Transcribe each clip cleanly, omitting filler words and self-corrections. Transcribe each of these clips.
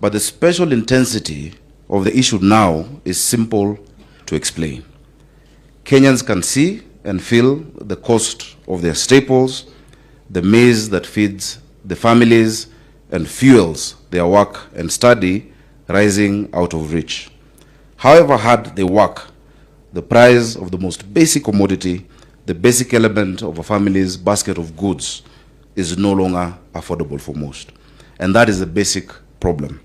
But the special intensity of the issue now is simple to explain. Kenyans can see and feel the cost of their staples, the maize that feeds the families and fuels their work and study, rising out of reach. However hard they work, the price of the most basic commodity, the basic element of a family's basket of goods, is no longer affordable for most. And that is a basic problem.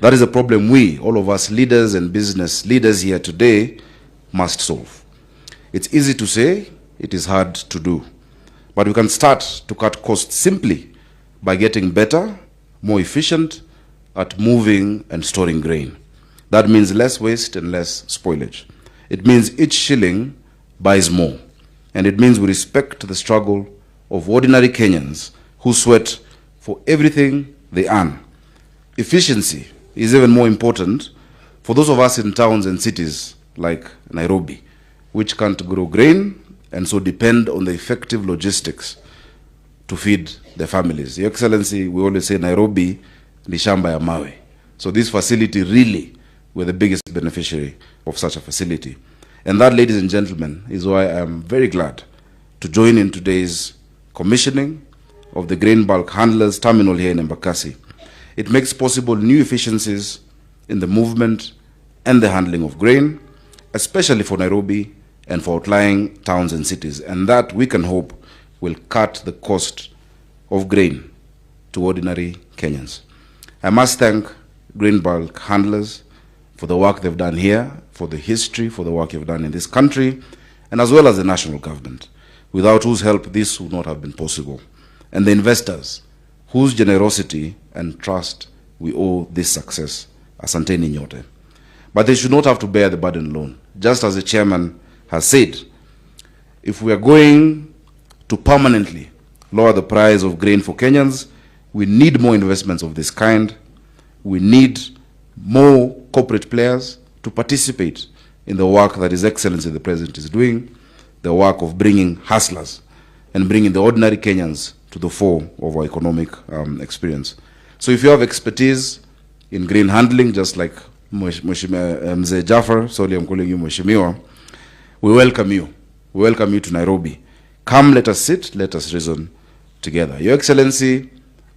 That is a problem we, all of us leaders and business leaders here today, must solve. It's easy to say, it is hard to do. But we can start to cut costs simply by getting better, more efficient at moving and storing grain. That means less waste and less spoilage. It means each shilling buys more. And it means we respect the struggle of ordinary Kenyans who sweat for everything they earn. Efficiency is even more important for those of us in towns and cities like Nairobi, which can't grow grain and so depend on the effective logistics to feed their families. Your Excellency, we always say Nairobi ni shamba ya mawe. So this facility really, we're the biggest beneficiary of such a facility. And that, ladies and gentlemen, is why I am very glad to join in today's commissioning of the grain bulk handlers terminal here in Embakasi. It makes possible new efficiencies in the movement and the handling of grain, especially for Nairobi and for outlying towns and cities. And that, we can hope, will cut the cost of grain to ordinary Kenyans. I must thank grain bulk handlers for the work they've done here, for the history, for the work you've done in this country, and as well as the national government, without whose help this would not have been possible. And the investors, whose generosity and trust we owe this success. Asanteni nyote. But they should not have to bear the burden alone. Just as the chairman has said, if we are going to permanently lower the price of grain for Kenyans, we need more investments of this kind. We need more corporate players to participate in the work that His Excellency the President is doing, the work of bringing hustlers and bringing the ordinary Kenyans to the fore of our economic experience. So if you have expertise in grain handling, just like Mzee Jafar, sorry I'm calling you Mheshimiwa, we welcome you. We welcome you to Nairobi. Come, let us sit, let us reason together. Your Excellency,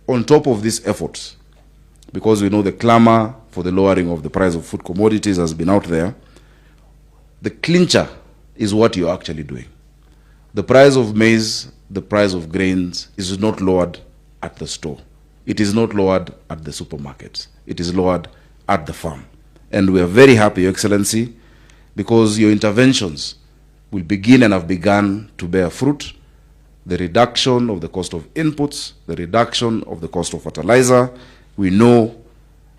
on top of these efforts, because we know the clamor for the lowering of the price of food commodities has been out there, the clincher is what you're actually doing. The price of maize, the price of grains is not lowered at the store. It is not lowered at the supermarkets. It is lowered at the farm. And we are very happy, Your Excellency, because your interventions will begin and have begun to bear fruit. The reduction of the cost of inputs, the reduction of the cost of fertilizer. We know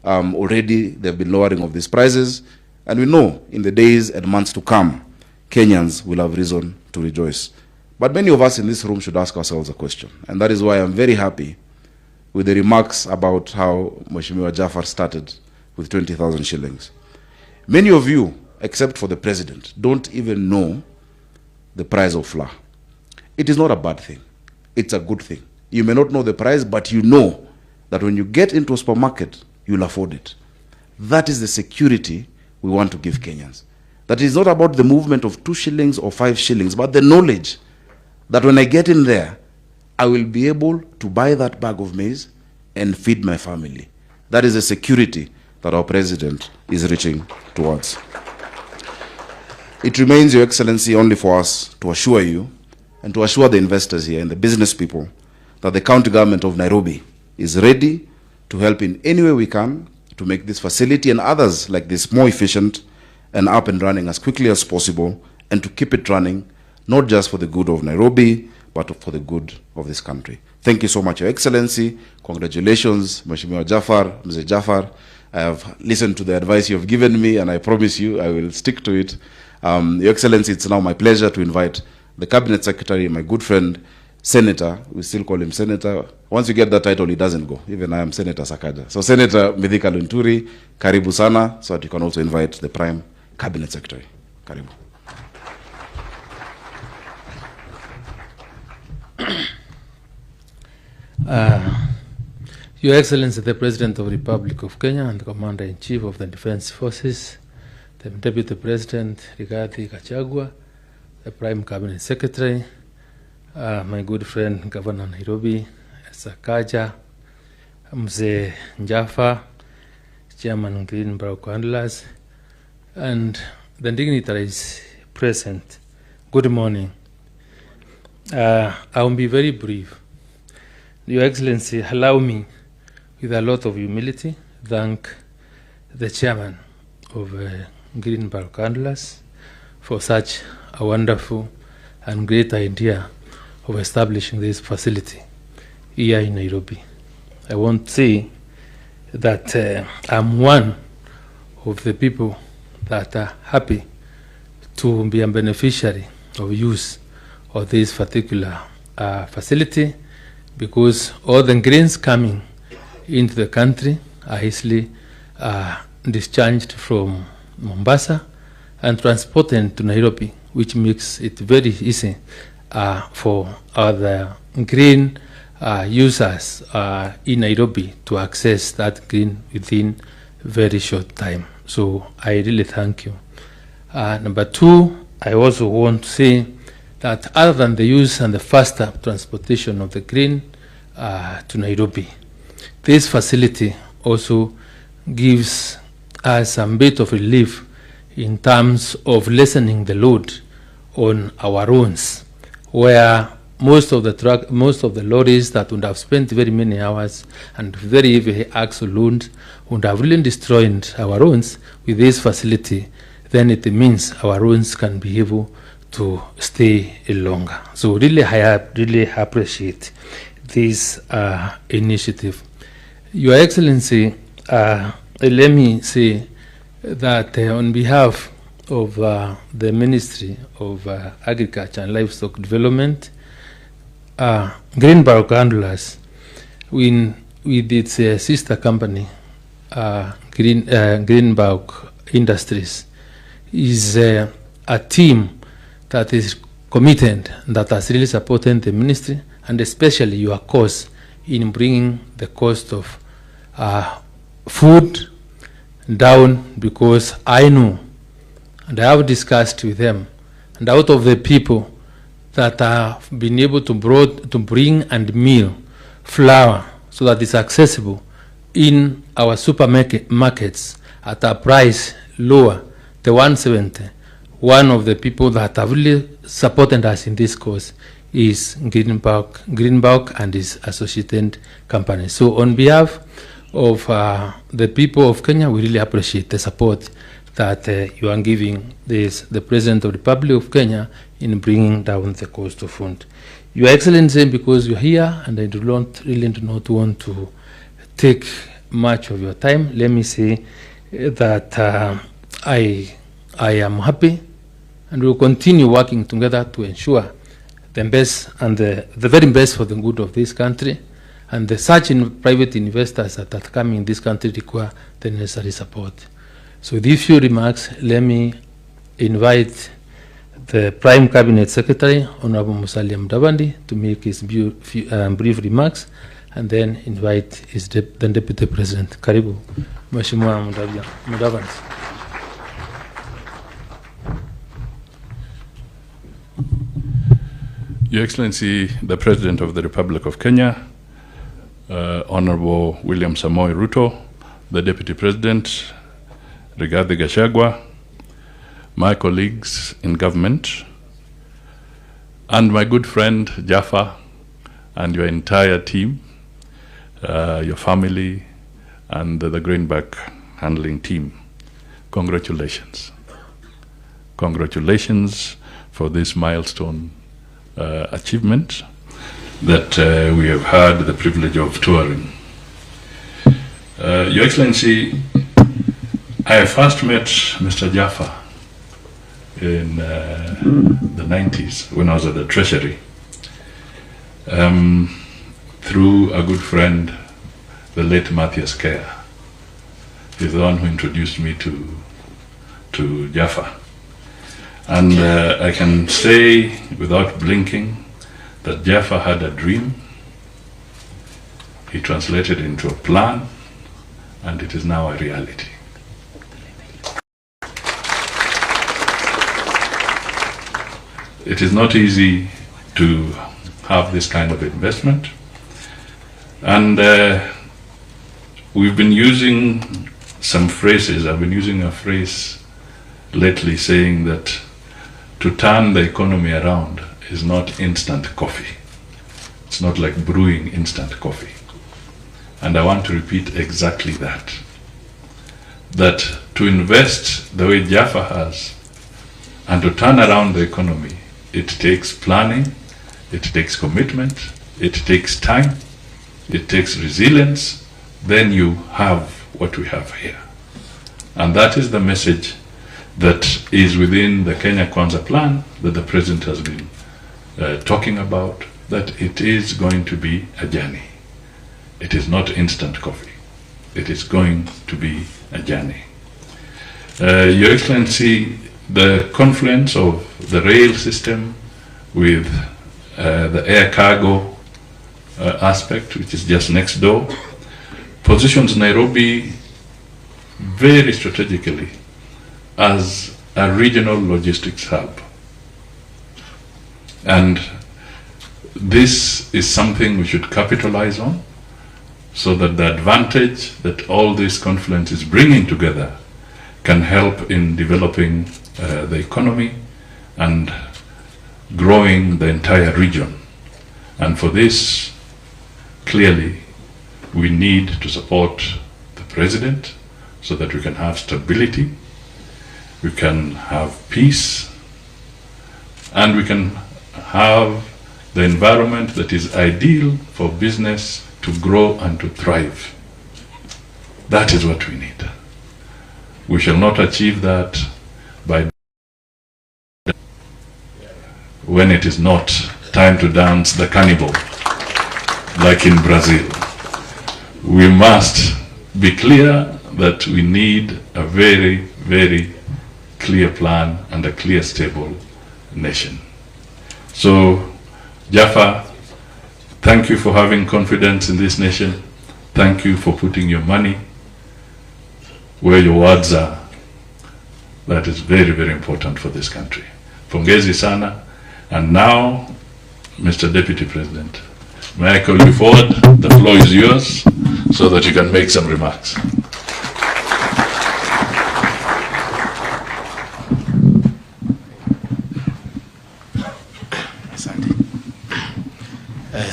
already there have been lowering of these prices, and we know in the days and months to come, Kenyans will have reason to rejoice. But many of us in this room should ask ourselves a question, and that is why I'm very happy with the remarks about how Mheshimiwa Jafar started with 20,000 shillings. Many of you, except for the President, don't even know the price of flour. It is not a bad thing. It's a good thing. You may not know the price, but you know that when you get into a supermarket, you'll afford it. That is the security we want to give Kenyans. That is not about the movement of 2 shillings or 5 shillings, but the knowledge that when I get in there, I will be able to buy that bag of maize and feed my family. That is the security that our President is reaching towards. It remains, Your Excellency, only for us to assure you and to assure the investors here and the business people that the county government of Nairobi is ready to help in any way we can to make this facility and others like this more efficient and up and running as quickly as possible, and to keep it running, not just for the good of Nairobi, but for the good of this country. Thank you so much, Your Excellency. Congratulations, Mheshimiwa Jafar, Mzee Jafar. I have listened to the advice you have given me, and I promise you I will stick to it. Your Excellency, it's now my pleasure to invite the Cabinet Secretary, my good friend, Senator, we still call him Senator. Once you get that title, he doesn't go. Even I am Senator Sakaja. So Senator Mithika Lunturi, karibu sana, so that you can also invite the Prime Cabinet Secretary. Karibu. Your Excellency, the President of the Republic of Kenya and the Commander-in-Chief of the Defense Forces, the Deputy President, Gachagua, the Prime Cabinet Secretary, my good friend, Governor Nairobi, Sakaja, Mzee Njaffa, Chairman Green Brock Handlers, and the dignitaries present. Good morning. I will be very brief. Your Excellency, allow me, with a lot of humility, thank the Chairman of Greenberg Handlers for such a wonderful and great idea of establishing this facility here in Nairobi. I want to say that I'm one of the people that are happy to be a beneficiary of use of this particular facility, because all the grains coming into the country are easily discharged from Mombasa and transported to Nairobi, which makes it very easy for other grain users in Nairobi to access that grain within very short time. So I really thank you. Number two, I also want to say that other than the use and the faster transportation of the grain to Nairobi, this facility also gives us a bit of relief in terms of lessening the load on our roads, where most of the lorries that would have spent very many hours and very heavy axle loads would have really destroyed our roads. With this facility, then it means our roads can be able to stay longer. So really, I really appreciate this initiative. Your Excellency, let me say that on behalf of the Ministry of Agriculture and Livestock Development, Greenberg Handlers, with its sister company, Greenberg Industries, is a team that is committed, that has really supported the ministry, and especially your cause in bringing the cost of food down, because I know, and I have discussed with them, and out of the people that have been able to bring and mill flour so that it's accessible in our supermarkets at a price lower, the 170, one of the people that have really supported us in this cause is Greenberg and his associated companies. So on behalf of the people of Kenya, we really appreciate the support that you are giving the President of the Republic of Kenya in bringing down the cost of food. Your Excellency, because you're here and I really do not want to take much of your time, let me say that I am happy and will continue working together to ensure the best and the very best for the good of this country, and the such private investors that are coming in this country require the necessary support. So with these few remarks, let me invite the Prime Cabinet Secretary, Honorable Musalia Mudavadi, to make his brief remarks, and then invite the Deputy President. Karibu, Mheshimiwa Mudavadi. Your Excellency, the President of the Republic of Kenya, Honorable William Samoei Ruto, the Deputy President, Rigathi Gachagua, my colleagues in government, and my good friend Jaffa and your entire team, your family, and the Greenberg handling team. Congratulations. Congratulations for this milestone achievement that we have had the privilege of touring. Your Excellency, I first met Mr. Jaffa in the 90s when I was at the Treasury, through a good friend, the late MATIAN'I. He's the one who introduced me to Jaffa. And I can say without blinking that Jaffa had a dream. he translated it into a plan, and it is now a reality. It is not easy to have this kind of investment, and we've been using some phrases. I've been using a phrase lately saying that to turn the economy around is not instant coffee. It's not like brewing instant coffee. And I want to repeat exactly that. That to invest the way Jaffa has and to turn around the economy, it takes planning, it takes commitment, it takes time, it takes resilience. Then you have what we have here. And that is the message that is within the Kenya Kwanza plan that the President has been talking about, that it is going to be a journey. It is not instant coffee. It is going to be a journey. Your Excellency, the confluence of the rail system with the air cargo aspect, which is just next door, positions Nairobi very strategically as a regional logistics hub. And this is something we should capitalize on, so that the advantage that all this confluence is bringing together can help in developing the economy and growing the entire region. And for this, clearly, we need to support the President so that we can have stability, we can have peace, and we can have the environment that is ideal for business to grow and to thrive. That is what we need. We shall not achieve that by when it is not time to dance the cannibal, like in Brazil. We must be clear that we need a very, very clear plan and a clear, stable nation. So, Jaffa, thank you for having confidence in this nation. Thank you for putting your money where your words are. That is very, very important for this country. Pongezi sana. And now, Mr. Deputy President, may I call you forward? The floor is yours so that you can make some remarks.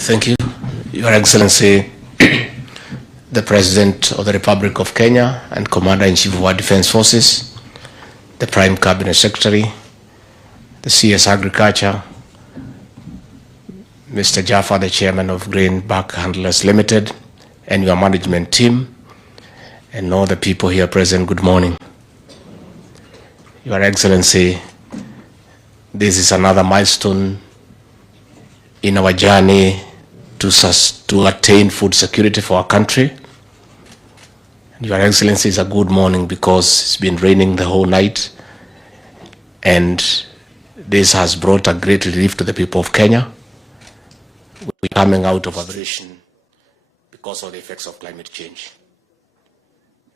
Thank you, Your Excellency, the President of the Republic of Kenya and Commander-in-Chief of our Defense Forces, the Prime Cabinet Secretary, the CS Agriculture, Mr. Jaffa, the Chairman of Grain Back Handlers Limited, and your management team, and all the people here present, good morning. Your Excellency, this is another milestone in our journey to attain food security for our country. Your Excellency, it's a good morning because it's been raining the whole night, and this has brought a great relief to the people of Kenya. We're coming out of aberration because of the effects of climate change.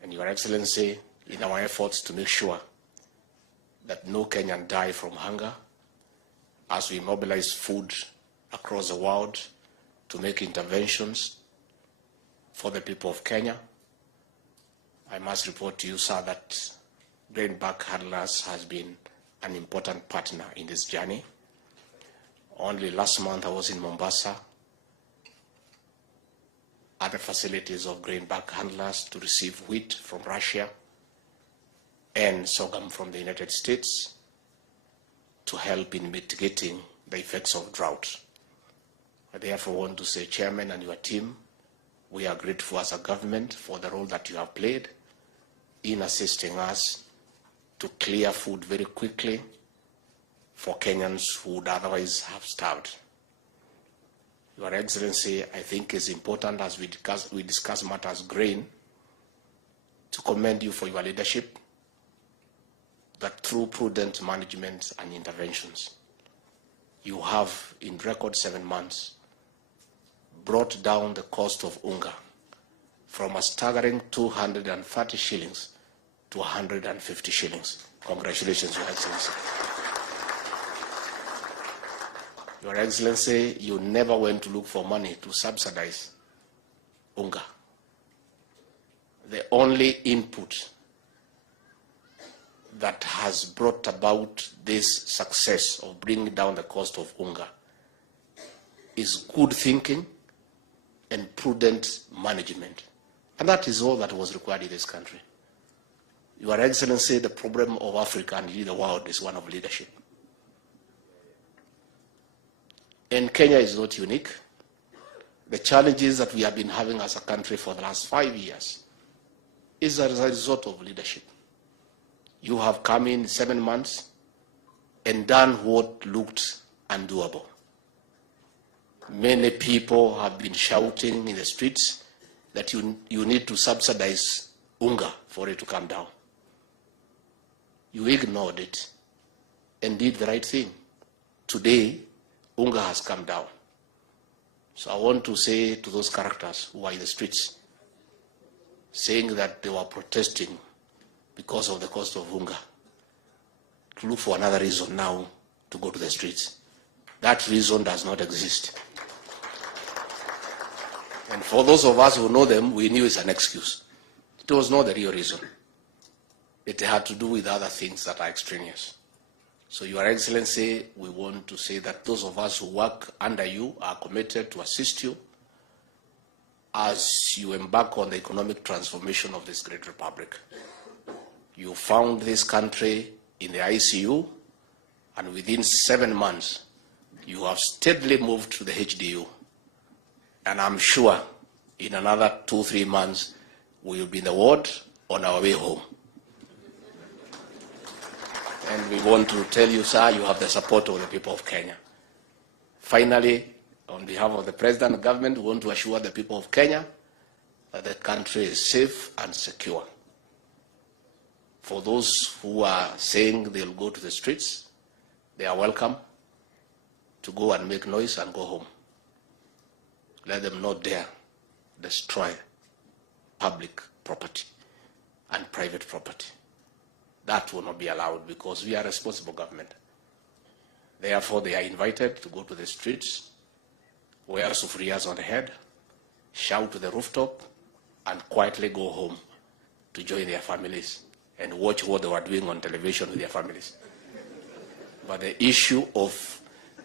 And Your Excellency, in our efforts to make sure that no Kenyan die from hunger, as we mobilize food across the world to make interventions for the people of Kenya, I must report to you, sir, that Grain Back Handlers has been an important partner in this journey. Only last month I was in Mombasa at the facilities of Grain Back Handlers to receive wheat from Russia and sorghum from the United States to help in mitigating the effects of drought. I therefore want to say, Chairman and your team, we are grateful as a government for the role that you have played in assisting us to clear food very quickly for Kenyans who would otherwise have starved. Your Excellency, I think it's important as we discuss matters grain to commend you for your leadership, that through prudent management and interventions, you have in record 7 months brought down the cost of unga from a staggering 230 shillings to 150 shillings. Congratulations, Your Excellency. Your Excellency, you never went to look for money to subsidize unga. The only input that has brought about this success of bringing down the cost of unga is good thinking and prudent management. And that is all that was required in this country. Your Excellency, the problem of Africa and the world is one of leadership. And Kenya is not unique. The challenges that we have been having as a country for the last 5 years is as a result of leadership. You have come in 7 months and done what looked undoable. Many people have been shouting in the streets that you need to subsidize unga for it to come down. You ignored it and did the right thing. Today, unga has come down. So I want to say to those characters who are in the streets, saying that they were protesting because of the cost of unga, to look for another reason now to go to the streets. That reason does not exist. And for those of us who know them, we knew it's an excuse. It was not the real reason. It had to do with other things that are extraneous. So, Your Excellency, we want to say that those of us who work under you are committed to assist you as you embark on the economic transformation of this great republic. You found this country in the ICU, and within 7 months, you have steadily moved to the HDU. And I'm sure in another 2-3 months, we will be in the ward on our way home. And we want to tell you, sir, you have the support of the people of Kenya. Finally, on behalf of the President and government, we want to assure the people of Kenya that the country is safe and secure. For those who are saying they'll go to the streets, they are welcome to go and make noise and go home. Let them not dare destroy public property and private property. That will not be allowed because we are a responsible government. Therefore, they are invited to go to the streets, wear sufriyas on the head, shout to the rooftop, and quietly go home to join their families and watch what they were doing on television with their families. But the issue of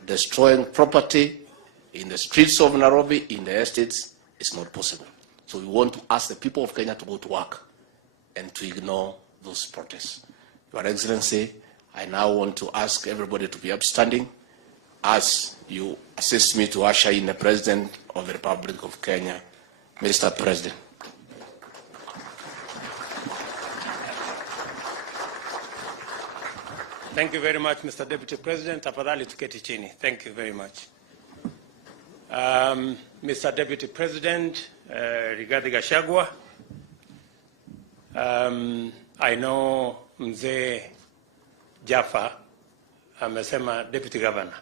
destroying property in the streets of Nairobi, in the estates, is not possible. So we want to ask the people of Kenya to go to work and to ignore those protests. Your Excellency, I now want to ask everybody to be upstanding as you assist me to usher in the President of the Republic of Kenya, Mr. President. Thank you very much, Mr. Deputy President. Tafadhali tuketi chini. Thank you very much. Mr. Deputy President, Rigathi Gachagua, I know Mzee Jaffa amesema Deputy Governor.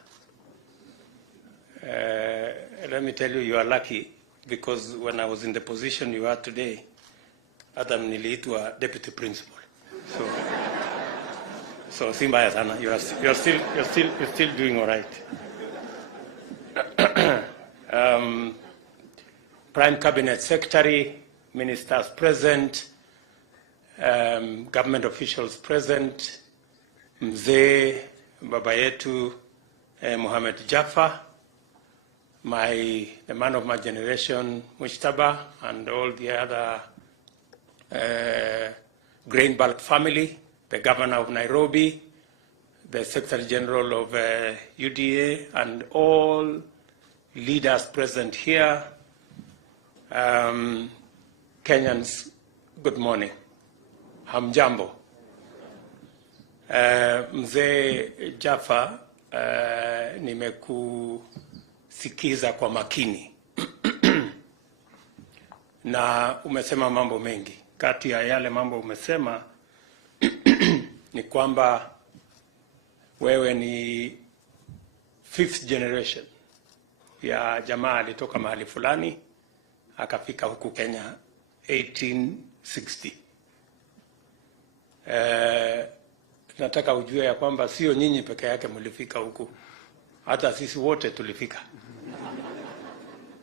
Let me tell you, you are lucky because when I was in the position you are today, Adam niliitwa Deputy Principal. So si mbaya sana, you're still doing all right. Prime Cabinet Secretary, ministers present, government officials present, Mzee Baba yetu Mohamed Jaffa, the man of my generation, Mushtaba, and all the other Grain Belt family, the governor of Nairobi, the Secretary General of UDA, and all leaders present here. Kenyans, good morning. Hamjambo. Mzee Jaffa, nimekusikiza kwa makini na umesema mambo mengi. Kati ya yale mambo umesema ni kwamba wewe ni 5th generation ya jamaa alitoka mahali fulani akafika huku Kenya 1860. Nataka ujue ya kwamba sio nyinyi peke yake mlifika huku, hata sisi wote tulifika.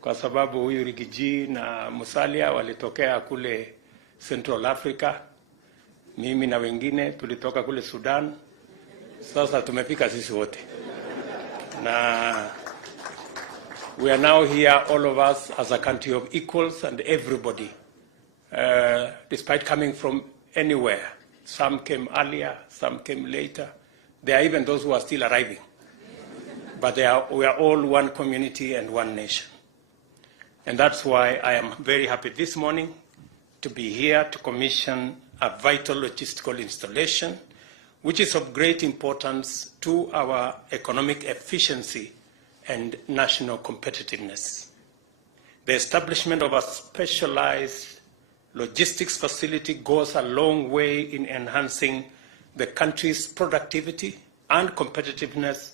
Kwa sababu huyu Rigiji na Musalia walitokea kule Central Africa, mimi na wengine tulitoka kule Sudan. Sasa tumefika sisi wote. Na we are now here, all of us, as a country of equals, and everybody, despite coming from anywhere. Some came earlier, some came later. There are even those who are still arriving. But we are all one community and one nation. And that's why I am very happy this morning to be here to commission a vital logistical installation, which is of great importance to our economic efficiency and national competitiveness. The establishment of a specialized logistics facility goes a long way in enhancing the country's productivity and competitiveness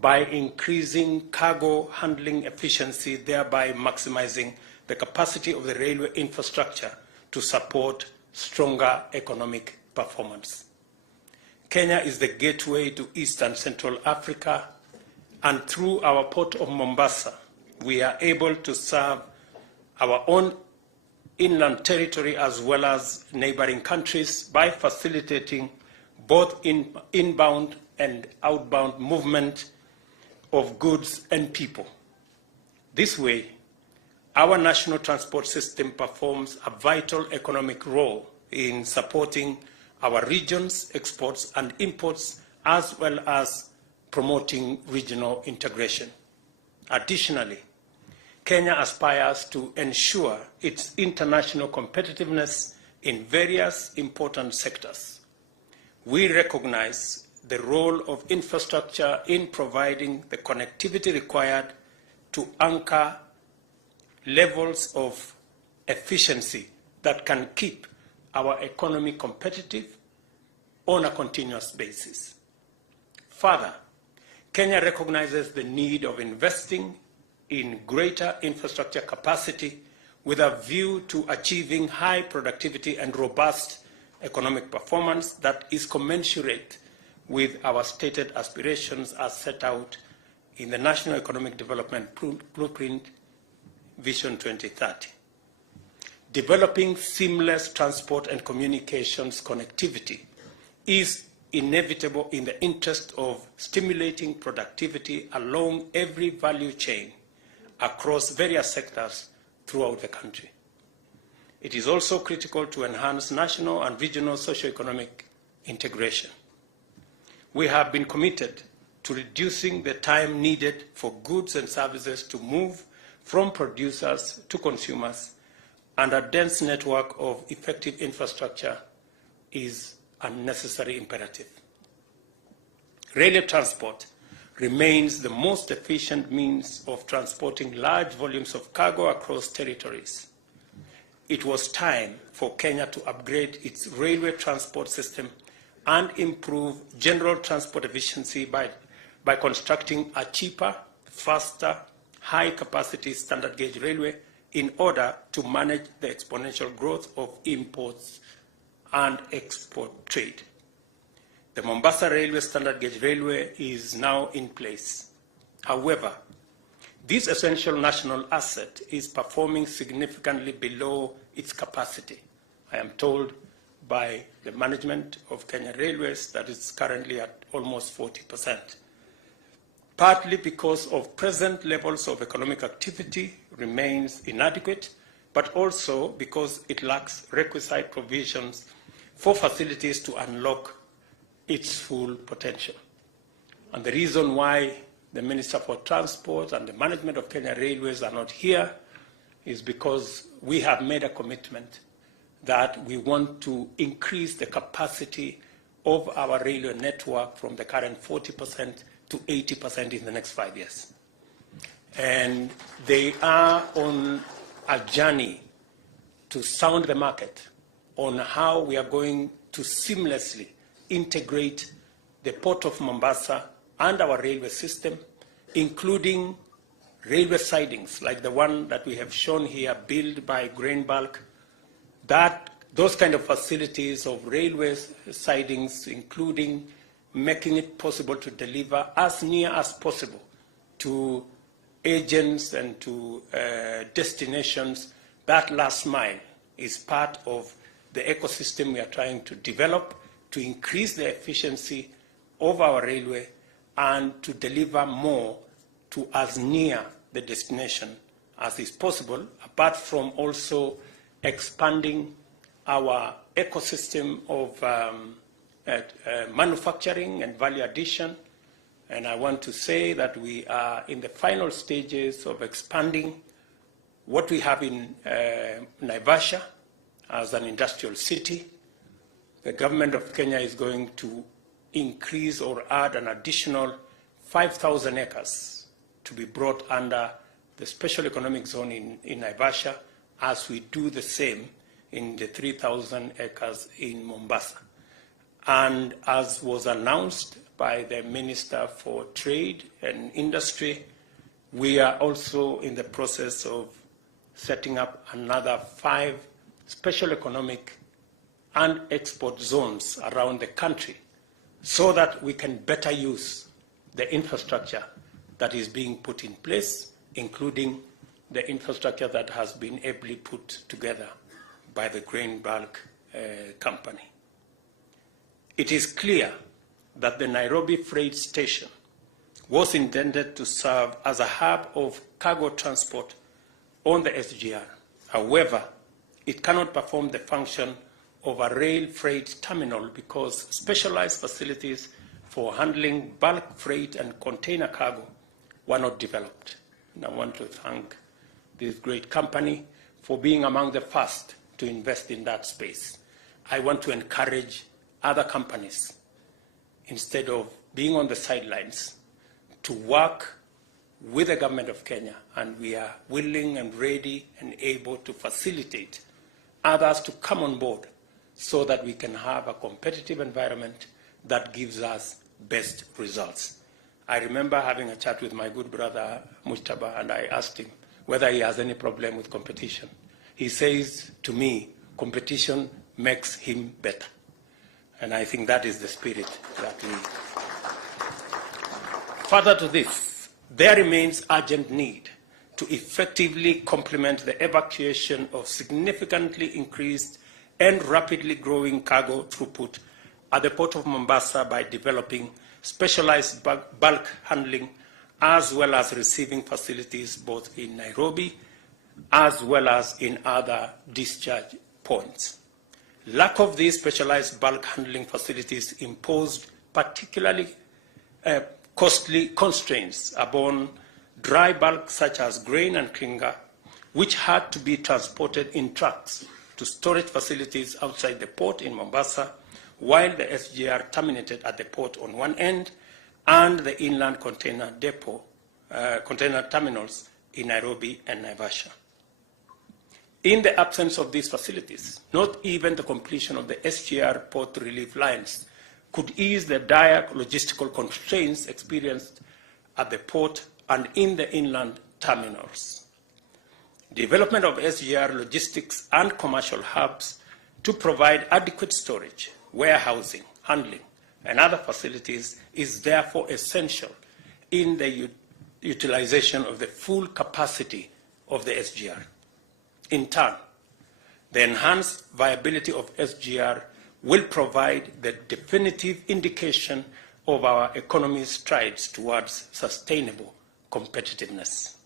by increasing cargo handling efficiency, thereby maximizing the capacity of the railway infrastructure to support stronger economic performance. Kenya is the gateway to East and Central Africa, and through our port of Mombasa, we are able to serve our own inland territory as well as neighboring countries by facilitating both inbound and outbound movement of goods and people. This way, our national transport system performs a vital economic role in supporting our region's exports and imports, as well as promoting regional integration. Additionally, Kenya aspires to ensure its international competitiveness in various important sectors. We recognize the role of infrastructure in providing the connectivity required to anchor levels of efficiency that can keep our economy competitive on a continuous basis. Further, Kenya recognizes the need of investing in greater infrastructure capacity with a view to achieving high productivity and robust economic performance that is commensurate with our stated aspirations as set out in the National Economic Development Blueprint Vision 2030. Developing seamless transport and communications connectivity is inevitable in the interest of stimulating productivity along every value chain across various sectors throughout the country. It is also critical to enhance national and regional socio-economic integration. We have been committed to reducing the time needed for goods and services to move from producers to consumers, and a dense network of effective infrastructure is a necessary imperative. Railway transport remains the most efficient means of transporting large volumes of cargo across territories. It was time for Kenya to upgrade its railway transport system and improve general transport efficiency by constructing a cheaper, faster, high-capacity standard gauge railway in order to manage the exponential growth of imports and export trade. The Mombasa Railway standard gauge railway is now in place. However, this essential national asset is performing significantly below its capacity. I am told by the management of Kenya Railways that it's currently at almost 40%. Partly because of present levels of economic activity remains inadequate, but also because it lacks requisite provisions for facilities to unlock its full potential. And the reason why the Minister for Transport and the management of Kenya Railways are not here is because we have made a commitment that we want to increase the capacity of our railway network from the current 40% to 80% in the next 5 years. And they are on a journey to sound the market on how we are going to seamlessly integrate the Port of Mombasa and our railway system, including railway sidings, like the one that we have shown here, built by Grain Bulk, those kind of facilities of railway sidings, including making it possible to deliver as near as possible to agents and to destinations, that last mile is part of the ecosystem we are trying to develop to increase the efficiency of our railway and to deliver more to as near the destination as is possible, apart from also expanding our ecosystem of manufacturing and value addition. And I want to say that we are in the final stages of expanding what we have in Naivasha as an industrial city. The government of Kenya is going to increase or add an additional 5,000 acres to be brought under the special economic zone in Naivasha, as we do the same in the 3,000 acres in Mombasa. And as was announced by the Minister for Trade and Industry, we are also in the process of setting up another 5 special economic and export zones around the country so that we can better use the infrastructure that is being put in place, including the infrastructure that has been ably put together by the Grain Bulk company. It is clear that the Nairobi freight station was intended to serve as a hub of cargo transport on the SGR. However, it cannot perform the function of a rail freight terminal because specialized facilities for handling bulk freight and container cargo were not developed. And I want to thank this great company for being among the first to invest in that space. I want to encourage other companies, instead of being on the sidelines, to work with the government of Kenya, and we are willing and ready and able to facilitate others to come on board so that we can have a competitive environment that gives us best results. I remember having a chat with my good brother Mujtaba, and I asked him whether he has any problem with competition. He says to me, competition makes him better. And I think that is the spirit that we... Further to this, there remains urgent need to effectively complement the evacuation of significantly increased and rapidly growing cargo throughput at the Port of Mombasa by developing specialized bulk handling as well as receiving facilities both in Nairobi as well as in other discharge points. Lack of these specialized bulk handling facilities imposed particularly costly constraints upon dry bulk such as grain and clinker, which had to be transported in trucks to storage facilities outside the port in Mombasa, while the SGR terminated at the port on one end and the inland container depot, container terminals in Nairobi and Naivasha. In the absence of these facilities, not even the completion of the SGR port relief lines could ease the dire logistical constraints experienced at the port and in the inland terminals. Development of SGR logistics and commercial hubs to provide adequate storage, warehousing, handling, and other facilities is therefore essential in the utilization of the full capacity of the SGR. In turn, the enhanced viability of SGR will provide the definitive indication of our economy's strides towards sustainable competitiveness.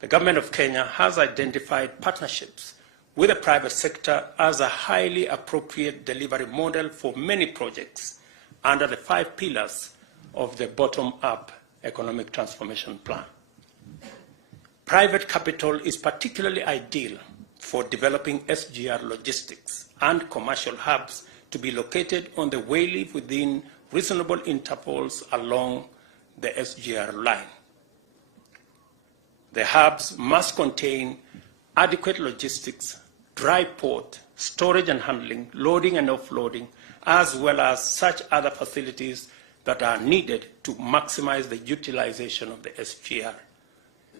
The government of Kenya has identified partnerships with the private sector as a highly appropriate delivery model for many projects under the 5 pillars of the bottom-up economic transformation plan. Private capital is particularly ideal for developing SGR logistics and commercial hubs to be located on the wayleave within reasonable intervals along the SGR line. The hubs must contain adequate logistics, dry port, storage and handling, loading and offloading, as well as such other facilities that are needed to maximize the utilization of the SGR.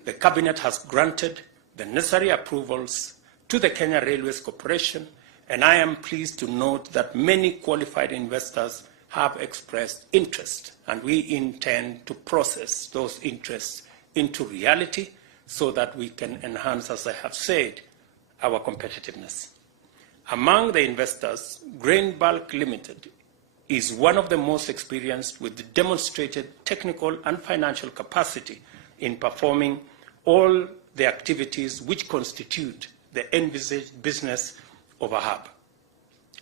the Cabinet has granted the necessary approvals to the Kenya Railways Corporation, and I am pleased to note that many qualified investors have expressed interest, and we intend to process those interests into reality so that we can enhance, as I have said, our competitiveness. Among the investors, Grain Bulk Limited is one of the most experienced with demonstrated technical and financial capacity in performing all the activities which constitute the envisaged business of a hub.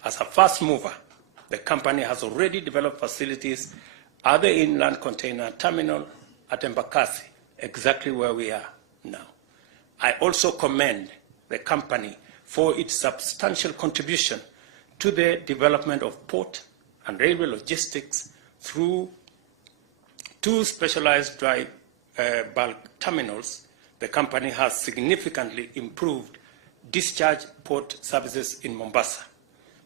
As a fast mover, the company has already developed facilities at the inland container terminal at Embakasi, exactly where we are now. I also commend the company for its substantial contribution to the development of port and railway logistics through 2 specialized dry bulk terminals. The company has significantly improved discharge port services in Mombasa.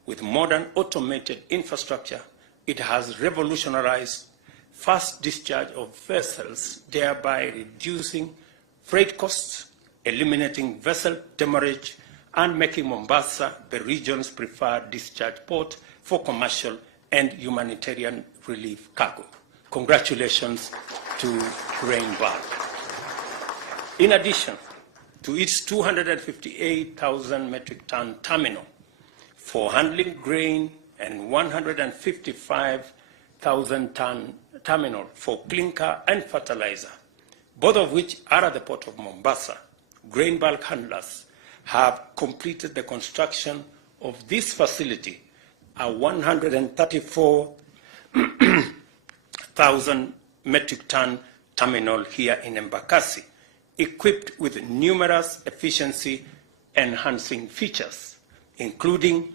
With modern automated infrastructure, it has revolutionized fast discharge of vessels, thereby reducing freight costs, eliminating vessel demurrage, and making Mombasa the region's preferred discharge port for commercial and humanitarian relief cargo. Congratulations to Grain Bulk. In addition to its 258,000 metric ton terminal for handling grain and 155,000 ton terminal for clinker and fertilizer, both of which are at the port of Mombasa, Grain Bulk handlers have completed the construction of this facility, a 134,000 metric ton terminal here in Embakasi, equipped with numerous efficiency-enhancing features, including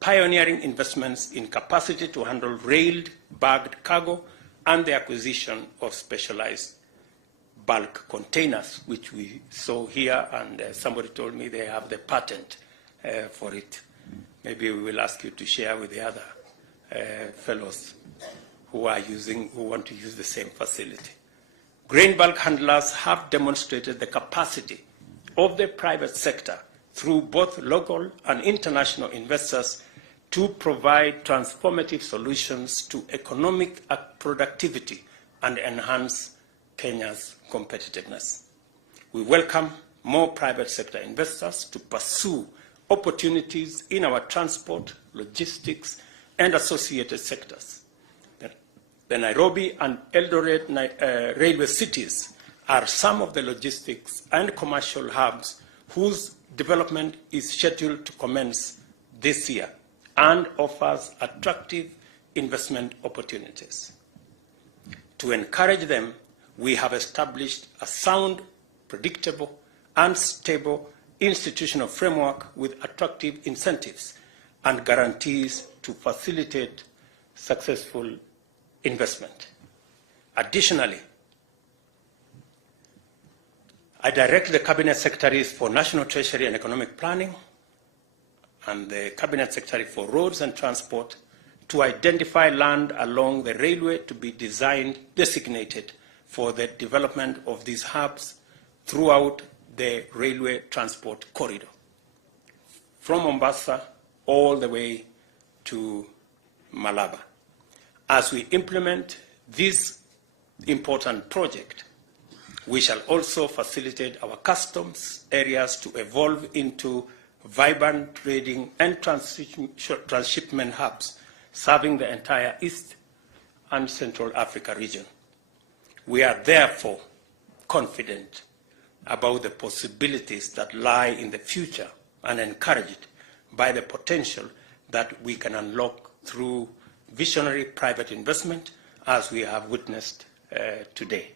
pioneering investments in capacity to handle railed bagged cargo and the acquisition of specialized bulk containers, which we saw here, and somebody told me they have the patent for it. Maybe we will ask you to share with the other fellows who want to use the same facility. Grain bulk handlers have demonstrated the capacity of the private sector through both local and international investors to provide transformative solutions to economic productivity and enhance Kenya's competitiveness. We welcome more private sector investors to pursue opportunities in our transport, logistics, and associated sectors. The Nairobi and Eldoret railway cities are some of the logistics and commercial hubs whose development is scheduled to commence this year and offers attractive investment opportunities. To encourage them, we have established a sound, predictable, and stable institutional framework with attractive incentives and guarantees to facilitate successful investment. Additionally, I direct the Cabinet Secretaries for National Treasury and Economic Planning and the Cabinet Secretary for Roads and Transport to identify land along the railway to be designated for the development of these hubs throughout the railway transport corridor, from Mombasa all the way to Malaba. As we implement this important project, we shall also facilitate our customs areas to evolve into vibrant trading and transshipment hubs, serving the entire East and Central Africa region. We are therefore confident about the possibilities that lie in the future and encouraged by the potential that we can unlock through visionary private investment, as we have witnessed today.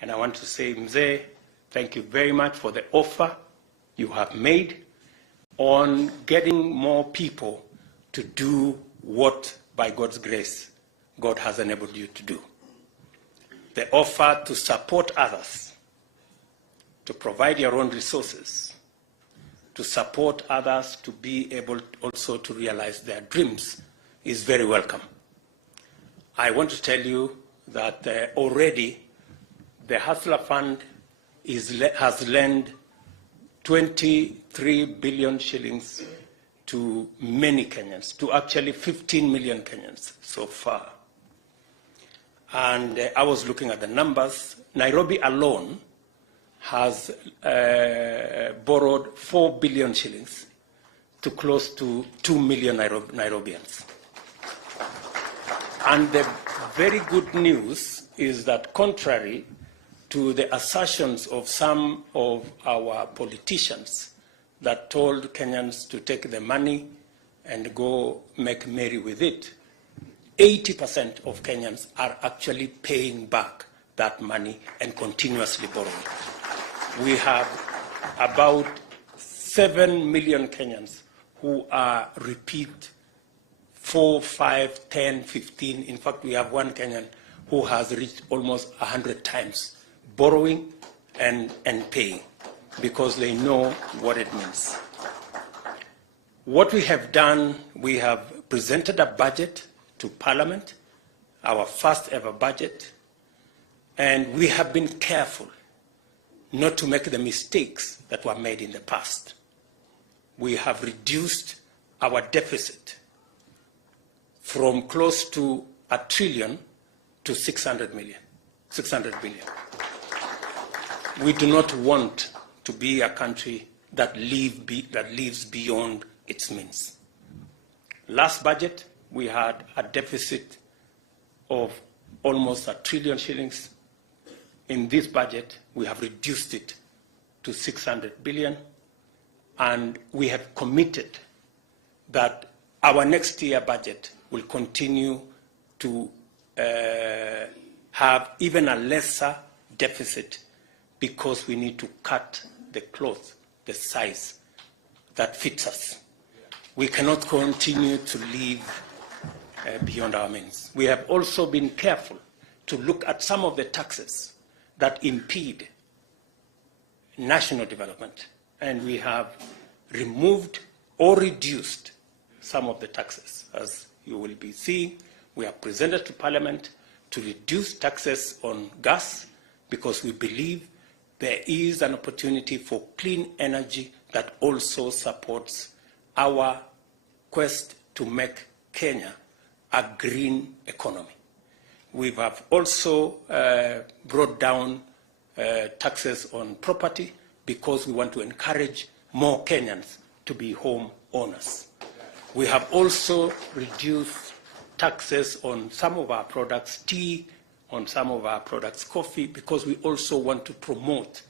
And I want to say, Mzee, thank you very much for the offer you have made on getting more people to do what, by God's grace, God has enabled you to do. The offer to support others, to provide your own resources, to support others to be able also to realize their dreams is very welcome. I want to tell you that already the Hustler Fund has lent 23 billion shillings to many Kenyans, to actually 15 million Kenyans so far. And I was looking at the numbers. Nairobi alone has borrowed 4 billion shillings to close to 2 million Nairobians. And the very good news is that contrary to the assertions of some of our politicians that told Kenyans to take the money and go make merry with it, 80% of Kenyans are actually paying back that money and continuously borrowing. We have about 7 million Kenyans who are repeat 4, 5, 10, 15. In fact, we have one Kenyan who has reached almost 100 times borrowing and paying because they know what it means. What we have done, we have presented a budget to Parliament, our first ever budget, and we have been careful not to make the mistakes that were made in the past. We have reduced our deficit from close to $1 trillion to 600 billion. We do not want to be a country that lives beyond its means. Last budget, we had a deficit of almost $1 trillion shillings. In this budget, we have reduced it to 600 billion, and we have committed that our next year budget will continue to have even a lesser deficit because we need to cut the cloth, the size that fits us. We cannot continue to live beyond our means. We have also been careful to look at some of the taxes that impede national development, and we have removed or reduced some of the taxes. As you will be seeing, we have presented to Parliament to reduce taxes on gas because we believe there is an opportunity for clean energy that also supports our quest to make Kenya a green economy. We have also brought down taxes on property because we want to encourage more Kenyans to be home owners. We have also reduced taxes on some of our products, tea, on some of our products, coffee, because we also want to promote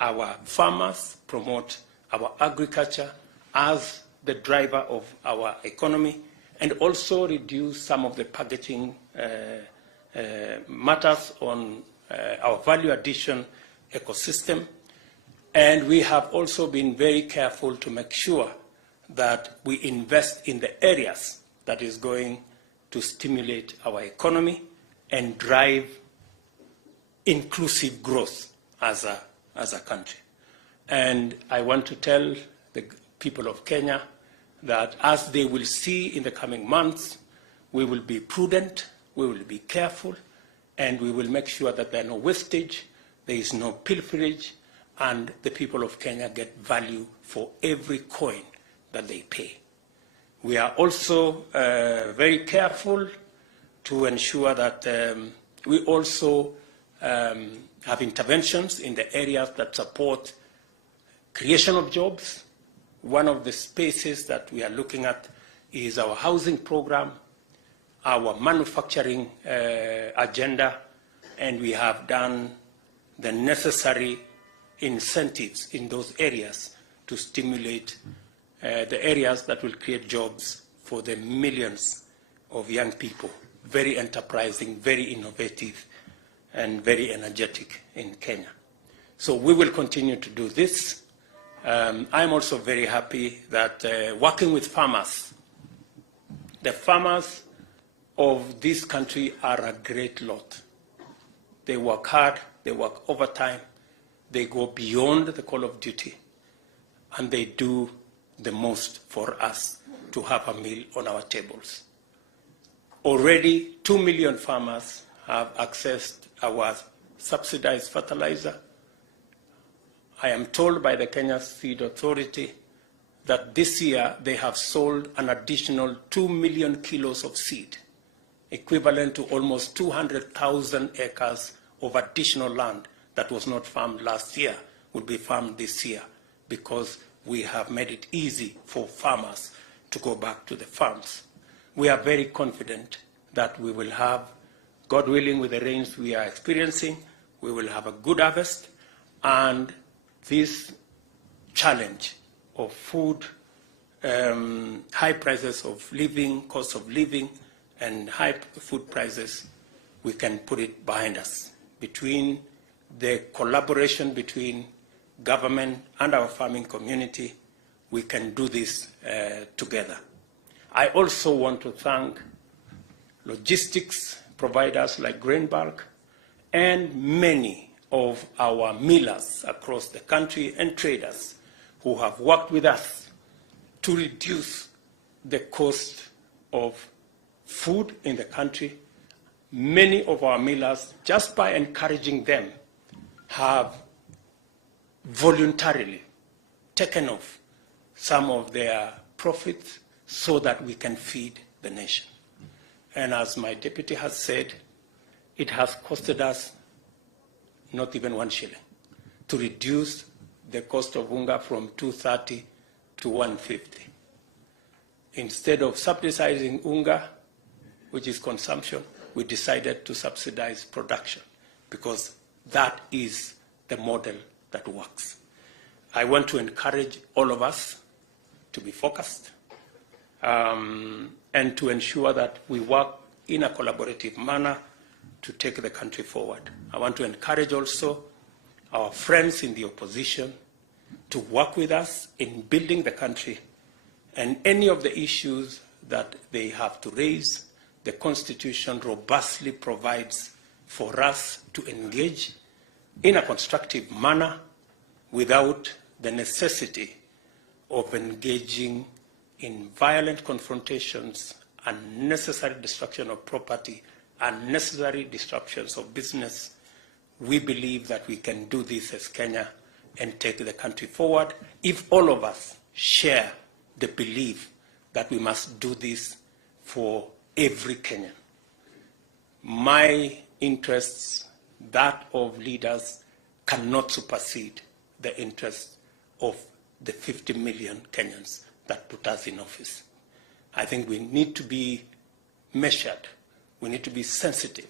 our farmers, promote our agriculture as the driver of our economy, and also reduce some of the packaging matters on our value addition ecosystem. And we have also been very careful to make sure that we invest in the areas that is going to stimulate our economy and drive inclusive growth as a country. And I want to tell the people of Kenya that as they will see in the coming months, we will be prudent, we will be careful, and we will make sure that there are no wastage, there is no pilferage, and the people of Kenya get value for every coin that they pay. We are also very careful to ensure that we also have interventions in the areas that support creation of jobs. One of the spaces that we are looking at is our housing program, our manufacturing agenda, and we have done the necessary incentives in those areas to stimulate the areas that will create jobs for the millions of young people, very enterprising, very innovative, and very energetic in Kenya. So we will continue to do this. I'm also very happy that working with farmers, the farmers of this country are a great lot. They work hard, they work overtime, they go beyond the call of duty, and they do the most for us to have a meal on our tables. Already 2 million farmers have accessed our subsidized fertilizer, I am told by the Kenya Seed Authority that this year they have sold an additional 2 million kilos of seed, equivalent to almost 200,000 acres of additional land that was not farmed last year will be farmed this year, because we have made it easy for farmers to go back to the farms. We are very confident that we will have, God willing, with the rains we are experiencing, we will have a good harvest, and this challenge of food, high prices of living, cost of living, and high food prices, we can put it behind us. Between the collaboration between government and our farming community, we can do this together. I also want to thank logistics providers like Grain Bulk and many of our millers across the country and traders who have worked with us to reduce the cost of food in the country. Many of our millers, just by encouraging them, have voluntarily taken off some of their profits so that we can feed the nation. And as my deputy has said, it has costed us not even 1 shilling to reduce the cost of unga from 230 to 150. Instead of subsidizing unga, which is consumption, we decided to subsidize production, because that is the model that works. I want to encourage all of us to be focused and to ensure that we work in a collaborative manner to take the country forward. I want to encourage also our friends in the opposition to work with us in building the country, and any of the issues that they have to raise, the Constitution robustly provides for us to engage in a constructive manner without the necessity of engaging in violent confrontations, unnecessary destruction of property, unnecessary disruptions of business. We believe that we can do this as Kenya and take the country forward if all of us share the belief that we must do this for every Kenyan. My interests, that of leaders, cannot supersede the interests of the 50 million Kenyans that put us in office. I think we need to be measured. We need to be sensitive.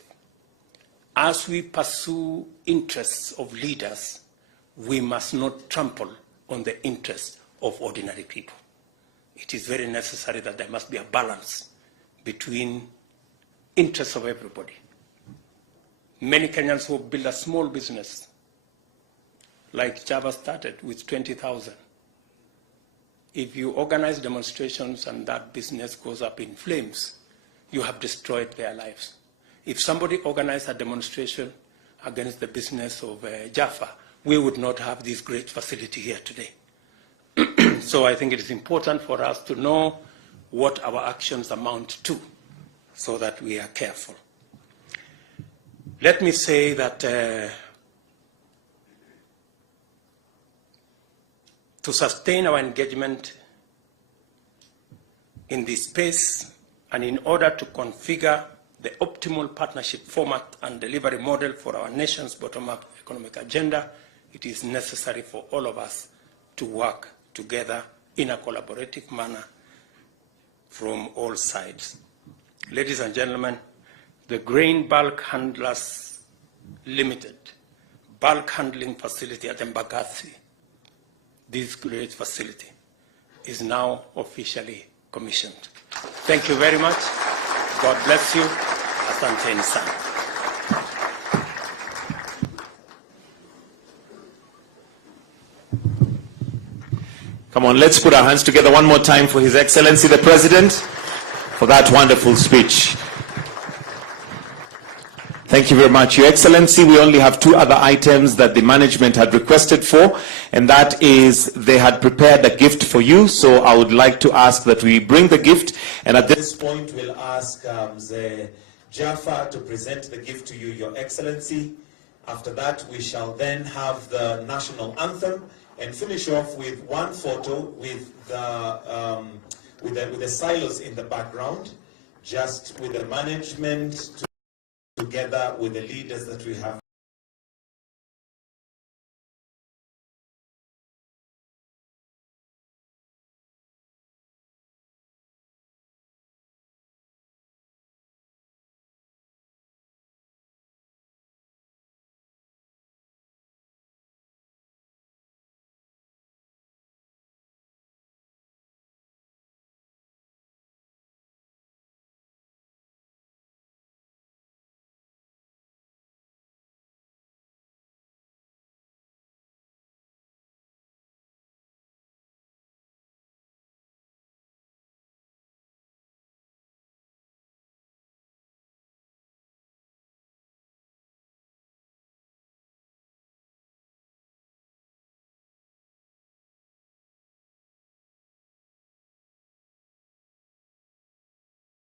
As we pursue interests of leaders, we must not trample on the interests of ordinary people. It is very necessary that there must be a balance between interests of everybody. Many Kenyans who build a small business, like Java started with 20,000. If you organize demonstrations and that business goes up in flames, you have destroyed their lives. If somebody organized a demonstration against the business of Jaffa, we would not have this great facility here today. So I think it is important for us to know what our actions amount to, so that we are careful. Let me say that to sustain our engagement in this space, and in order to configure the optimal partnership format and delivery model for our nation's bottom-up economic agenda, it is necessary for all of us to work together in a collaborative manner from all sides. Ladies and gentlemen, the Grain Bulk Handlers Limited bulk handling facility at Embagathi, this great facility, is now officially commissioned. Thank you very much. God bless you. Asanteni sana. Come on, let's put our hands together one more time for His Excellency the President for that wonderful speech. Thank you very much, Your Excellency. We only have two other items that the management had requested for, and that is they had prepared a gift for you. So I would like to ask that we bring the gift, and at this point we'll ask Mzee Jaffa to present the gift to you, Your Excellency, After that, we shall then have the national anthem and finish off with one photo with the silos in the background, just with the management together with the leaders that we have